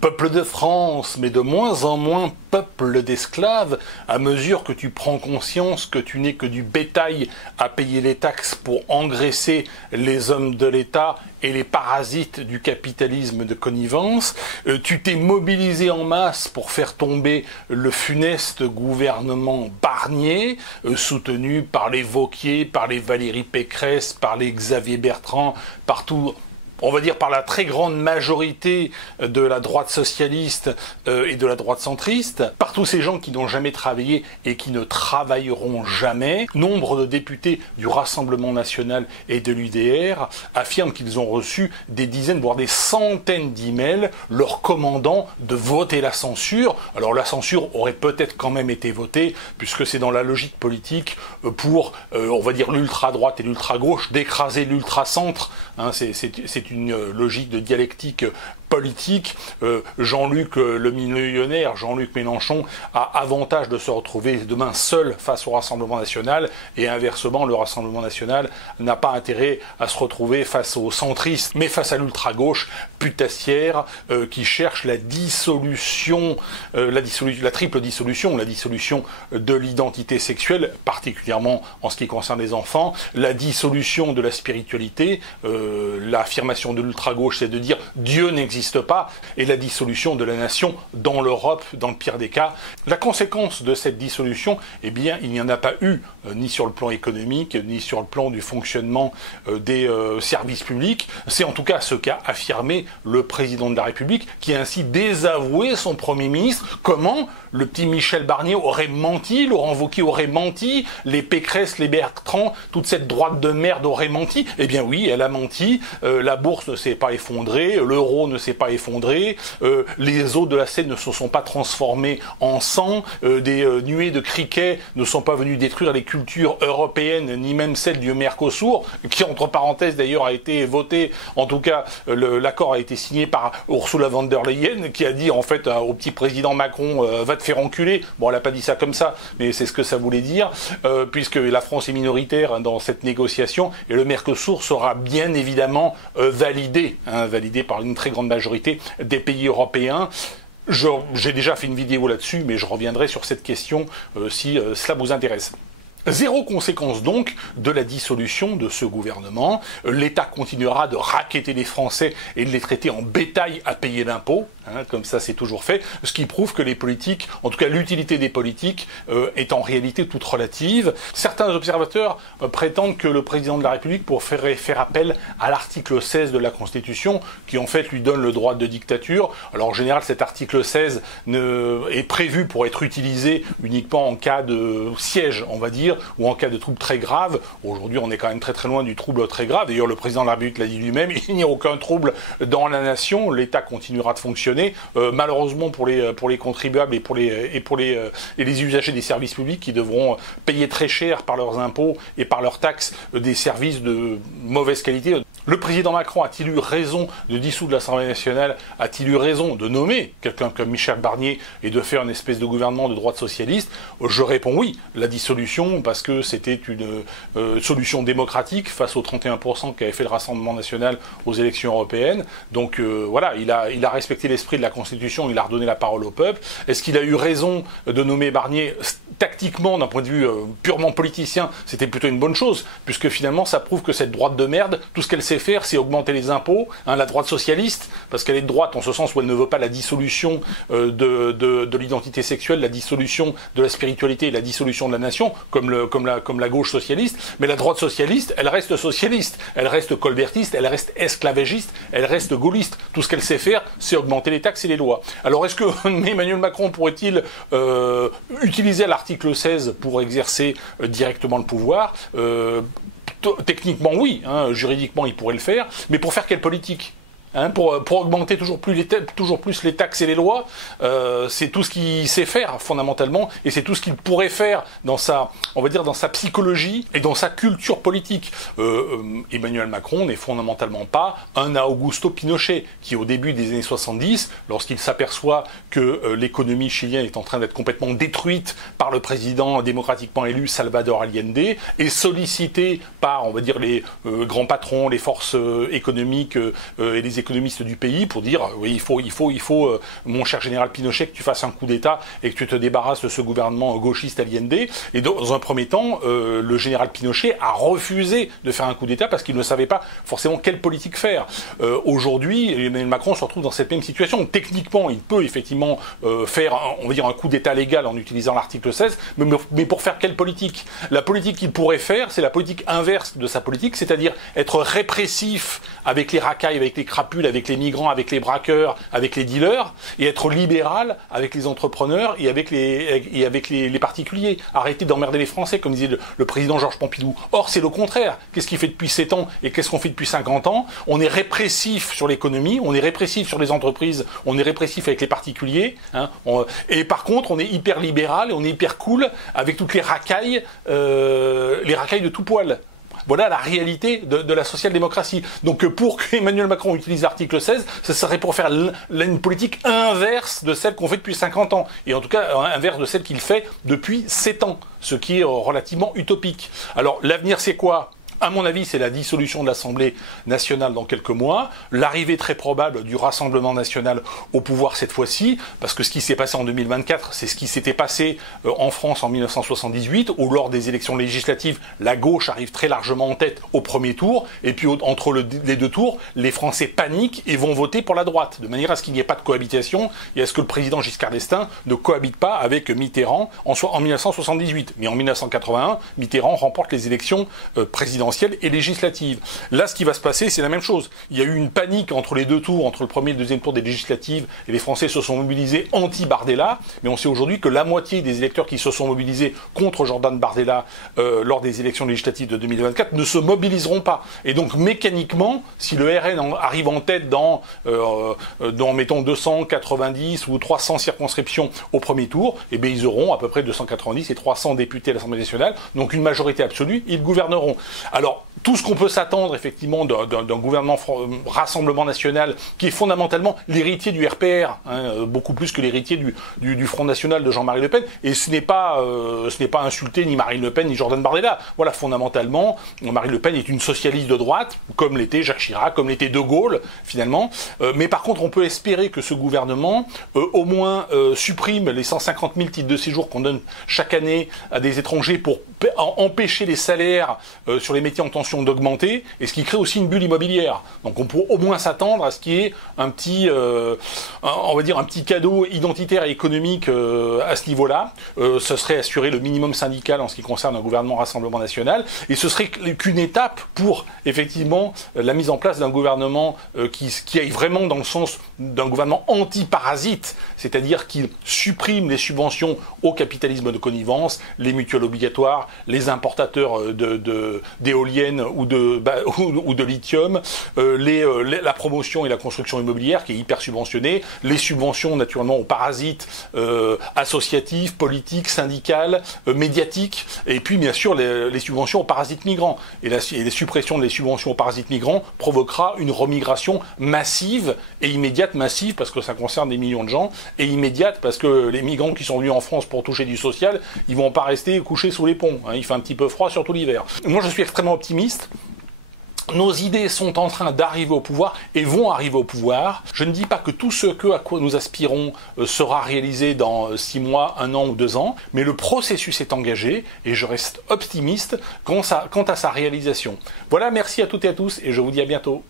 Peuple de France, mais de moins en moins peuple d'esclaves, à mesure que tu prends conscience que tu n'es que du bétail à payer les taxes pour engraisser les hommes de l'État et les parasites du capitalisme de connivence, tu t'es mobilisé en masse pour faire tomber le funeste gouvernement Barnier, soutenu par les Wauquiez, par les Valérie Pécresse, par les Xavier Bertrand, partout. On va dire par la très grande majorité de la droite socialiste et de la droite centriste, par tous ces gens qui n'ont jamais travaillé et qui ne travailleront jamais. Nombre de députés du Rassemblement national et de l'UDR affirment qu'ils ont reçu des dizaines, voire des centaines d'emails leur commandant de voter la censure. Alors la censure aurait peut-être quand même été votée, puisque c'est dans la logique politique pour, on va dire, l'ultra-droite et l'ultra-gauche, d'écraser l'ultra-centre. Hein, c'est une logique de dialectique politique. Jean-Luc le millionnaire, Jean-Luc Mélenchon, a avantage de se retrouver demain seul face au Rassemblement national, et inversement, le Rassemblement national n'a pas intérêt à se retrouver face aux centristes, mais face à l'ultra-gauche putassière qui cherche la dissolution, la triple dissolution, la dissolution de l'identité sexuelle, particulièrement en ce qui concerne les enfants, la dissolution de la spiritualité, l'affirmation de l'ultra-gauche, c'est de dire Dieu n'existe pas, et la dissolution de la nation dans l'Europe, dans le pire des cas. La conséquence de cette dissolution, eh bien, il n'y en a pas eu, ni sur le plan économique, ni sur le plan du fonctionnement des services publics. C'est en tout cas ce qu'a affirmé le président de la République, qui a ainsi désavoué son Premier ministre. Comment le petit Michel Barnier aurait menti, Laurent Wauquiez aurait menti, les Pécresse, les Bertrand, toute cette droite de merde aurait menti? Eh bien oui, elle a menti. La bourse ne s'est pas effondrée, l'euro ne s'est pas effondré, les eaux de la Seine ne se sont pas transformées en sang, des nuées de criquets ne sont pas venues détruire les cultures européennes, ni même celles du Mercosur, qui entre parenthèses d'ailleurs a été voté, en tout cas l'accord a été signé par Ursula von der Leyen, qui a dit en fait au petit président Macron va te faire enculer. Bon, elle n'a pas dit ça comme ça, mais c'est ce que ça voulait dire, puisque la France est minoritaire dans cette négociation, et le Mercosur sera bien évidemment validé par une très grande majorité des pays européens. J'ai déjà fait une vidéo là-dessus, mais je reviendrai sur cette question si cela vous intéresse. Zéro conséquence donc de la dissolution de ce gouvernement. L'État continuera de racketter les Français et de les traiter en bétail à payer l'impôt, comme ça c'est toujours fait, ce qui prouve que les politiques, en tout cas l'utilité des politiques, est en réalité toute relative. Certains observateurs prétendent que le président de la République pourrait faire appel à l'article 16 de la Constitution, qui en fait lui donne le droit de dictature. Alors en général cet article 16 est prévu pour être utilisé uniquement en cas de siège, on va dire, ou en cas de trouble très grave. Aujourd'hui, on est quand même très très loin du trouble très grave. D'ailleurs, le président de la République l'a dit lui-même, il n'y a aucun trouble dans la nation, l'État continuera de fonctionner. Malheureusement pour les contribuables et les usagers des services publics qui devront payer très cher par leurs impôts et par leurs taxes des services de mauvaise qualité. Le président Macron a-t-il eu raison de dissoudre l'Assemblée nationale? A-t-il eu raison de nommer quelqu'un comme Michel Barnier et de faire une espèce de gouvernement de droite socialiste? Je réponds oui. La dissolution, parce que c'était une solution démocratique face aux 31% qu'avait fait le Rassemblement national aux élections européennes. Donc voilà, il a respecté l'esprit de la Constitution, il a redonné la parole au peuple. Est-ce qu'il a eu raison de nommer Barnier? Tactiquement, d'un point de vue purement politicien, c'était plutôt une bonne chose, puisque finalement ça prouve que cette droite de merde, tout ce qu'elle sait faire, c'est augmenter les impôts, la droite socialiste, parce qu'elle est de droite en ce sens où elle ne veut pas la dissolution de l'identité sexuelle, la dissolution de la spiritualité et la dissolution de la nation, comme la gauche socialiste, mais la droite socialiste, elle reste colbertiste, elle reste esclavagiste, elle reste gaulliste. Tout ce qu'elle sait faire, c'est augmenter les taxes et les lois. Alors est-ce que Emmanuel Macron pourrait-il utiliser l'article 16 pour exercer directement le pouvoir? Techniquement oui, juridiquement il pourrait le faire, mais pour faire quelle politique? Pour augmenter toujours plus les taxes et les lois, c'est tout ce qu'il sait faire fondamentalement, et c'est tout ce qu'il pourrait faire dans sa psychologie et dans sa culture politique. Emmanuel Macron n'est fondamentalement pas un Augusto Pinochet, qui au début des années 70, lorsqu'il s'aperçoit que l'économie chilienne est en train d'être complètement détruite par le président démocratiquement élu Salvador Allende, est sollicité par, on va dire, les grands patrons, les forces économiques et les économistes du pays pour dire oui, il faut, mon cher général Pinochet, que tu fasses un coup d'État et que tu te débarrasses de ce gouvernement gauchiste Allende. Et dans un premier temps, le général Pinochet a refusé de faire un coup d'État parce qu'il ne savait pas forcément quelle politique faire. Aujourd'hui, Emmanuel Macron se retrouve dans cette même situation. Techniquement, il peut effectivement faire, on va dire, un coup d'État légal en utilisant l'article 16, mais pour faire quelle politique? La politique qu'il pourrait faire, c'est la politique inverse de sa politique, c'est-à-dire être répressif avec les racailles, avec les crapules, avec les migrants, avec les braqueurs, avec les dealers, et être libéral avec les entrepreneurs et avec les particuliers. Arrêter d'emmerder les Français, comme disait le président Georges Pompidou. Or, c'est le contraire. Qu'est-ce qu'il fait depuis 7 ans et qu'est-ce qu'on fait depuis 50 ans? On est répressif sur l'économie, on est répressif sur les entreprises, on est répressif avec les particuliers, hein, et par contre, on est hyper libéral et on est hyper cool avec toutes les racailles de tout poil. Voilà la réalité de la social-démocratie. Donc pour qu'Emmanuel Macron utilise l'article 16, ce serait pour faire une politique inverse de celle qu'on fait depuis 50 ans. Et en tout cas, inverse de celle qu'il fait depuis 7 ans, ce qui est relativement utopique. Alors l'avenir, c'est quoi ? À mon avis, c'est la dissolution de l'Assemblée nationale dans quelques mois, l'arrivée très probable du Rassemblement national au pouvoir cette fois-ci, parce que ce qui s'est passé en 2024, c'est ce qui s'était passé en France en 1978, où lors des élections législatives, la gauche arrive très largement en tête au premier tour, et puis entre les deux tours, les Français paniquent et vont voter pour la droite, de manière à ce qu'il n'y ait pas de cohabitation, et à ce que le président Giscard d'Estaing ne cohabite pas avec Mitterrand en 1978. Mais en 1981, Mitterrand remporte les élections présidentielles et législatives. Là, ce qui va se passer, c'est la même chose. Il y a eu une panique entre les deux tours, entre le premier et le deuxième tour des législatives, et les Français se sont mobilisés anti-Bardella, mais on sait aujourd'hui que la moitié des électeurs qui se sont mobilisés contre Jordan Bardella lors des élections législatives de 2024 ne se mobiliseront pas. Et donc, mécaniquement, si le RN arrive en tête dans mettons, 290 ou 300 circonscriptions au premier tour, eh bien, ils auront à peu près 290 et 300 députés à l'Assemblée nationale, donc une majorité absolue, ils gouverneront. Alors, tout ce qu'on peut s'attendre effectivement d'un gouvernement Rassemblement national qui est fondamentalement l'héritier du RPR, hein, beaucoup plus que l'héritier du Front national de Jean-Marie Le Pen, et ce n'est pas insulter ni Marine Le Pen ni Jordan Bardella. Voilà, fondamentalement, Marine Le Pen est une socialiste de droite, comme l'était Jacques Chirac, comme l'était De Gaulle, finalement. Mais par contre, on peut espérer que ce gouvernement, au moins, supprime les 150 000 titres de séjour qu'on donne chaque année à des étrangers pour empêcher les salaires sur les métiers en tension d'augmenter, et ce qui crée aussi une bulle immobilière. Donc on peut au moins s'attendre à ce qu'il y ait un petit cadeau identitaire et économique à ce niveau-là. Ce serait assurer le minimum syndical en ce qui concerne un gouvernement Rassemblement national, et ce serait qu'une étape pour effectivement la mise en place d'un gouvernement qui aille vraiment dans le sens d'un gouvernement anti-parasite, c'est-à-dire qu'il supprime les subventions au capitalisme de connivence, les mutuelles obligatoires, les importateurs d'éoliennes ou de lithium, la promotion et la construction immobilière qui est hyper subventionnée, les subventions naturellement aux parasites associatifs, politiques, syndicales, médiatiques, et puis bien sûr les subventions aux parasites migrants. Et les suppressions des subventions aux parasites migrants provoquera une remigration massive et immédiate, massive parce que ça concerne des millions de gens, et immédiate parce que les migrants qui sont venus en France pour toucher du social, ils vont pas rester couchés sous les ponts, hein, il fait un petit peu froid surtout l'hiver. Moi je suis extrêmement optimiste. Nos idées sont en train d'arriver au pouvoir et vont arriver au pouvoir. Je ne dis pas que tout ce à quoi nous aspirons sera réalisé dans 6 mois, 1 an ou 2 ans, mais le processus est engagé et je reste optimiste quant à sa réalisation. Voilà, merci à toutes et à tous et je vous dis à bientôt.